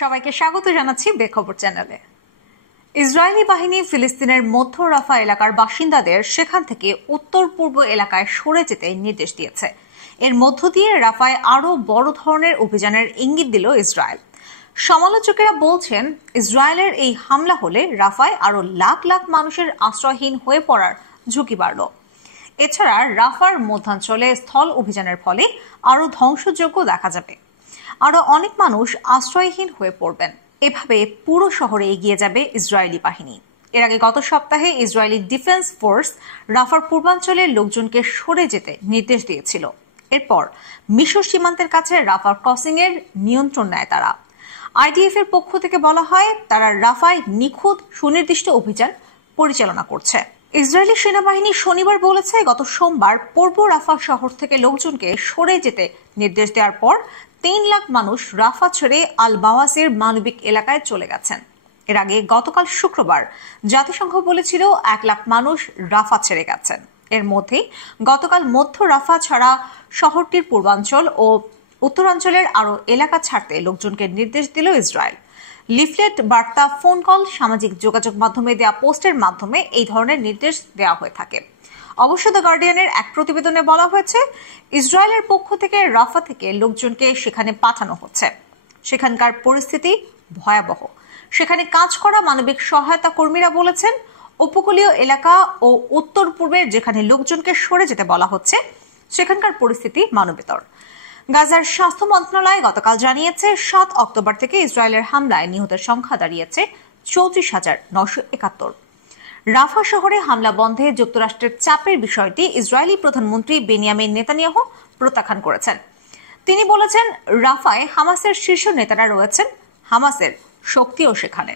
সবাইকে স্বাগত জানাচ্ছি বেখবর চ্যানেলে। ইসরায়েলি বাহিনী ফিলিস্তিনের মধ্য রাফা এলাকার বাসিন্দাদের সেখান থেকে উত্তর পূর্ব এলাকায় সরে যেতে নির্দেশ দিয়েছে। এর মধ্য দিয়ে রাফায় আরও বড় ধরনের অভিযানের ইঙ্গিত দিল ইসরায়েল। সমালোচকেরা বলছেন, ইসরায়েলের এই হামলা হলে রাফায় আরও লাখ লাখ মানুষের আশ্রয়হীন হয়ে পড়ার ঝুঁকি বাড়ল। এছাড়া রাফার মধ্যাঞ্চলে স্থল অভিযানের ফলে আরও ধ্বংসযজ্ঞ দেখা যাবে। আরও অনেক মানুষ আশ্রয়হীন হয়ে পড়বেন। এভাবে পুরো শহরে এগিয়ে যাবে ইসরায়েলি বাহিনী। এর আগে গত সপ্তাহে ইসরায়েলি ডিফেন্স ফোর্স রাফার পূর্বাঞ্চলের লোকজনকে সরে যেতে নির্দেশ দিয়েছিল। এরপর মিশর সীমান্তের কাছে রাফার ক্রসিং এর নিয়ন্ত্রণ নেয় তারা। আইডিএফ এর পক্ষ থেকে বলা হয়, তারা রাফায় নিখুঁত সুনির্দিষ্ট অভিযান পরিচালনা করছে। ইসরায়েলি সেনাবাহিনী শনিবার বলেছে, গত সোমবার পূর্ব রাফা শহর থেকে লোকজনকে সরে যেতে নির্দেশ দেওয়ার পর 3 লাখ মানুষ রাফা ছেড়ে আল বাওয়াসির মানবিক এলাকায় চলে গেছেন। এর আগে গতকাল শুক্রবার জাতিসংঘ বলেছিল 1 লাখ মানুষ রাফা ছেড়ে গেছেন। এর মধ্যে গতকাল মধ্য রাফা ছাড়া শহরটির পূর্বাঞ্চল ও উত্তরাঞ্চলের আরও এলাকা ছাড়তে লোকজনকে নির্দেশ দিল ইসরায়েল। লিফলেট, বার্তা, ফোন কল, সামাজিক যোগাযোগ মাধ্যমে দেওয়া পোস্টের মাধ্যমে এই ধরনের নির্দেশ দেওয়া হয়ে থাকে। অবশ্য দ্য গার্ডিয়ানের এক প্রতিবেদনে বলা হয়েছে, ইসরায়েলের পক্ষ থেকে রাফা থেকে লোকজনকে সেখানে পাঠানো হচ্ছে। সেখানকার পরিস্থিতি ভয়াবহ। সেখানে কাজ করা মানবিক সহায়তা কর্মীরা বলেছেন, উপকূলীয় এলাকা ও উত্তর পূর্বের যেখানে লোকজনকে সরে যেতে বলা হচ্ছে সেখানকার পরিস্থিতি মানবেতর। গাজার স্বাস্থ্য মন্ত্রণালয় গতকাল জানিয়েছে, 7 অক্টোবর থেকে ইসরায়েলের হামলায় নিহতের সংখ্যা দাঁড়িয়েছে 34,971। রাফা শহরে হামলা বন্ধে যুক্তরাষ্ট্রের চাপের বিষয়টি ইসরায়েলি প্রধানমন্ত্রী বেনিয়ামিন নেতানিয়াহু প্রত্যাখ্যান করেছেন। তিনি বলেছেন, রাফায় হামাসের শীর্ষ নেতারা রয়েছেন, হামাসের শক্তিও সেখানে।